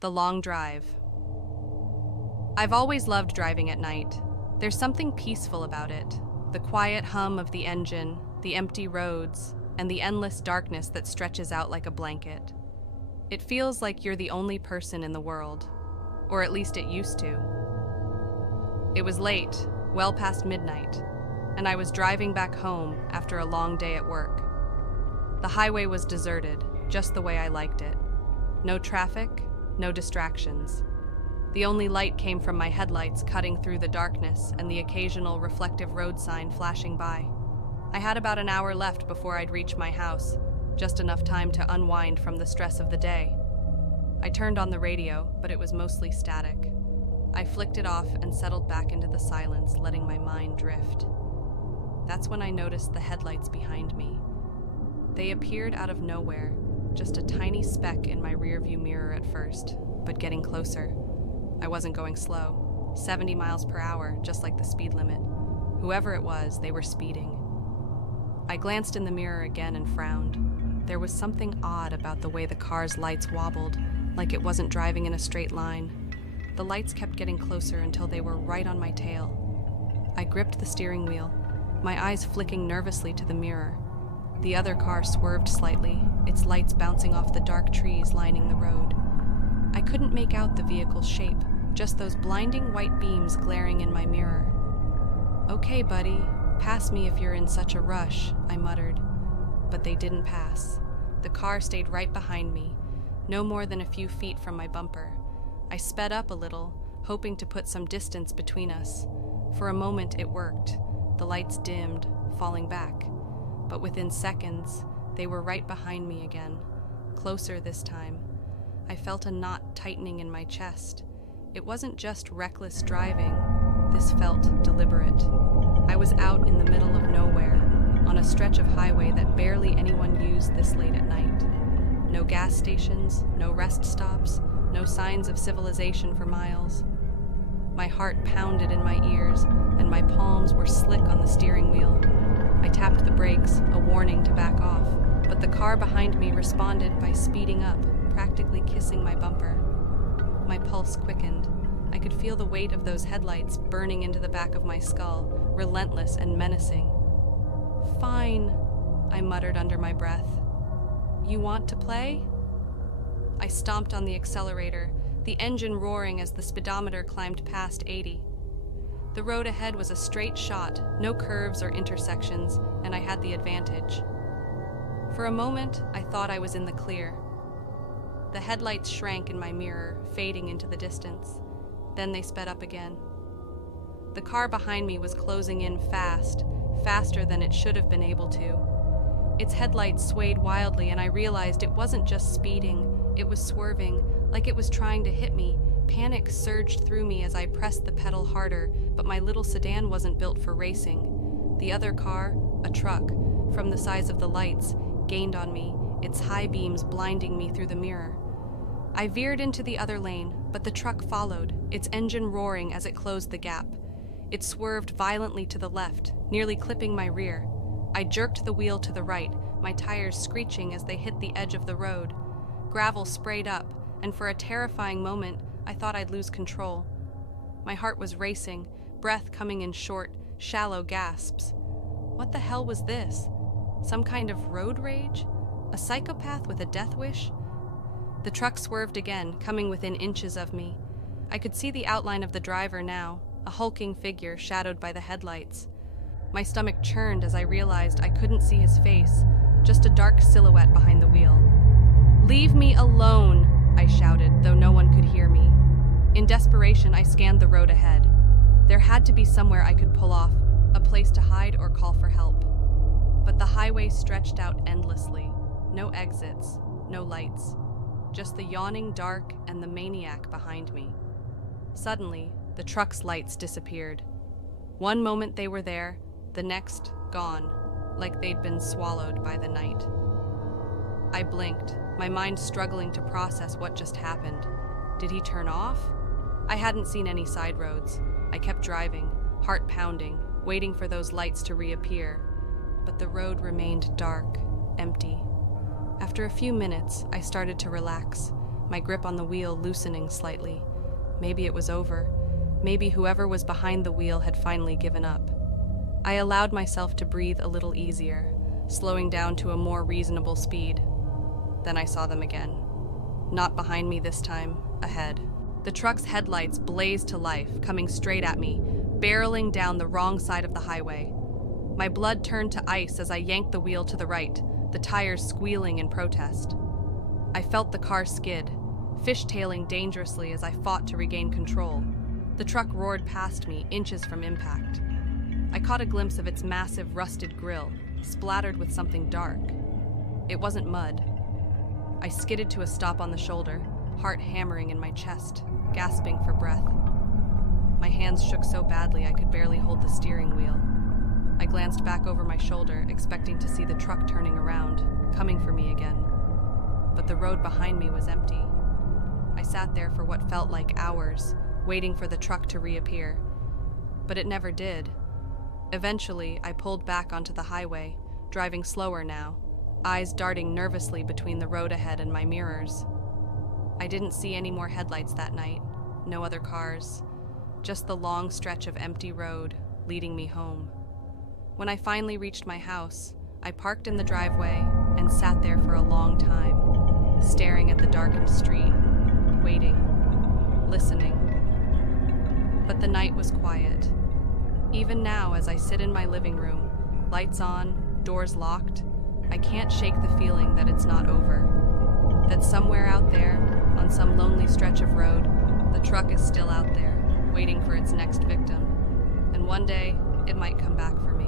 The long drive. I've always loved driving at night. There's something peaceful about it. The quiet hum of the engine, the empty roads, and the endless darkness that stretches out like a blanket. It feels like you're the only person in the world, or at least it used to. It was late, well past midnight, and I was driving back home after a long day at work. The highway was deserted, just the way I liked it. No traffic, no distractions. The only light came from my headlights cutting through the darkness and the occasional reflective road sign flashing by. I had about an hour left before I'd reach my house, just enough time to unwind from the stress of the day. I turned on the radio, but it was mostly static. I flicked it off and settled back into the silence, letting my mind drift. That's when I noticed the headlights behind me. They appeared out of nowhere, just a tiny speck in my rearview mirror at first, but getting closer. I wasn't going slow, 70 miles per hour, just like the speed limit. Whoever it was, they were speeding. I glanced in the mirror again and frowned. There was something odd about the way the car's lights wobbled, like it wasn't driving in a straight line. The lights kept getting closer until they were right on my tail. I gripped the steering wheel, my eyes flicking nervously to the mirror. The other car swerved slightly, its lights bouncing off the dark trees lining the road. I couldn't make out the vehicle's shape, just those blinding white beams glaring in my mirror. "Okay, buddy, pass me if you're in such a rush," I muttered. But they didn't pass. The car stayed right behind me, no more than a few feet from my bumper. I sped up a little, hoping to put some distance between us. For a moment it worked. The lights dimmed, falling back. But within seconds, they were right behind me again, closer this time. I felt a knot tightening in my chest. It wasn't just reckless driving. This felt deliberate. I was out in the middle of nowhere, on a stretch of highway that barely anyone used this late at night. No gas stations, no rest stops, no signs of civilization for miles. My heart pounded in my ears, and my palms were slick on the steering wheel. I tapped the brakes, a warning to back off, but the car behind me responded by speeding up, practically kissing my bumper. My pulse quickened. I could feel the weight of those headlights burning into the back of my skull, relentless and menacing. "Fine," I muttered under my breath. "You want to play?" I stomped on the accelerator, the engine roaring as the speedometer climbed past 80. The road ahead was a straight shot, no curves or intersections, and I had the advantage. For a moment, I thought I was in the clear. The headlights shrank in my mirror, fading into the distance. Then they sped up again. The car behind me was closing in fast, faster than it should have been able to. Its headlights swayed wildly, and I realized it wasn't just speeding, it was swerving, like it was trying to hit me. Panic surged through me as I pressed the pedal harder, but my little sedan wasn't built for racing. The other car, a truck, from the size of the lights, gained on me, its high beams blinding me through the mirror. I veered into the other lane, but the truck followed, its engine roaring as it closed the gap. It swerved violently to the left, nearly clipping my rear. I jerked the wheel to the right, my tires screeching as they hit the edge of the road. Gravel sprayed up, and for a terrifying moment, I thought I'd lose control. My heart was racing, breath coming in short, shallow gasps. What the hell was this? Some kind of road rage? A psychopath with a death wish? The truck swerved again, coming within inches of me. I could see the outline of the driver now, a hulking figure shadowed by the headlights. My stomach churned as I realized I couldn't see his face, just a dark silhouette behind the wheel. "Leave me alone!" I shouted, though no one could hear me. In desperation, I scanned the road ahead. There had to be somewhere I could pull off, a place to hide or call for help. But the highway stretched out endlessly. No exits, no lights. Just the yawning dark and the maniac behind me. Suddenly, the truck's lights disappeared. One moment they were there, the next gone, like they'd been swallowed by the night. I blinked, my mind struggling to process what just happened. Did he turn off? I hadn't seen any side roads. I kept driving, heart pounding, waiting for those lights to reappear. But the road remained dark, empty. After a few minutes, I started to relax. my grip on the wheel loosening slightly. Maybe it was over. Maybe whoever was behind the wheel had finally given up. I allowed myself to breathe a little easier, slowing down to a more reasonable speed. Then I saw them again. Not behind me this time, ahead. The truck's headlights blazed to life, coming straight at me, barreling down the wrong side of the highway. My blood turned to ice as I yanked the wheel to the right, the tires squealing in protest. I felt the car skid, fishtailing dangerously as I fought to regain control. The truck roared past me, inches from impact. I caught a glimpse of its massive, rusted grille, splattered with something dark. It wasn't mud. I skidded to a stop on the shoulder, heart hammering in my chest, gasping for breath. My hands shook so badly I could barely hold the steering wheel. I glanced back over my shoulder, expecting to see the truck turning around, coming for me again. But the road behind me was empty. I sat there for what felt like hours, waiting for the truck to reappear. But it never did. Eventually, I pulled back onto the highway, driving slower now, eyes darting nervously between the road ahead and my mirrors. I didn't see any more headlights that night, no other cars, just the long stretch of empty road leading me home. When I finally reached my house, I parked in the driveway and sat there for a long time, staring at the darkened street, waiting, listening. But the night was quiet. Even now, as I sit in my living room, lights on, doors locked, I can't shake the feeling that it's not over. That somewhere out there, on some lonely stretch of road, the truck is still out there, waiting for its next victim. And one day, it might come back for me.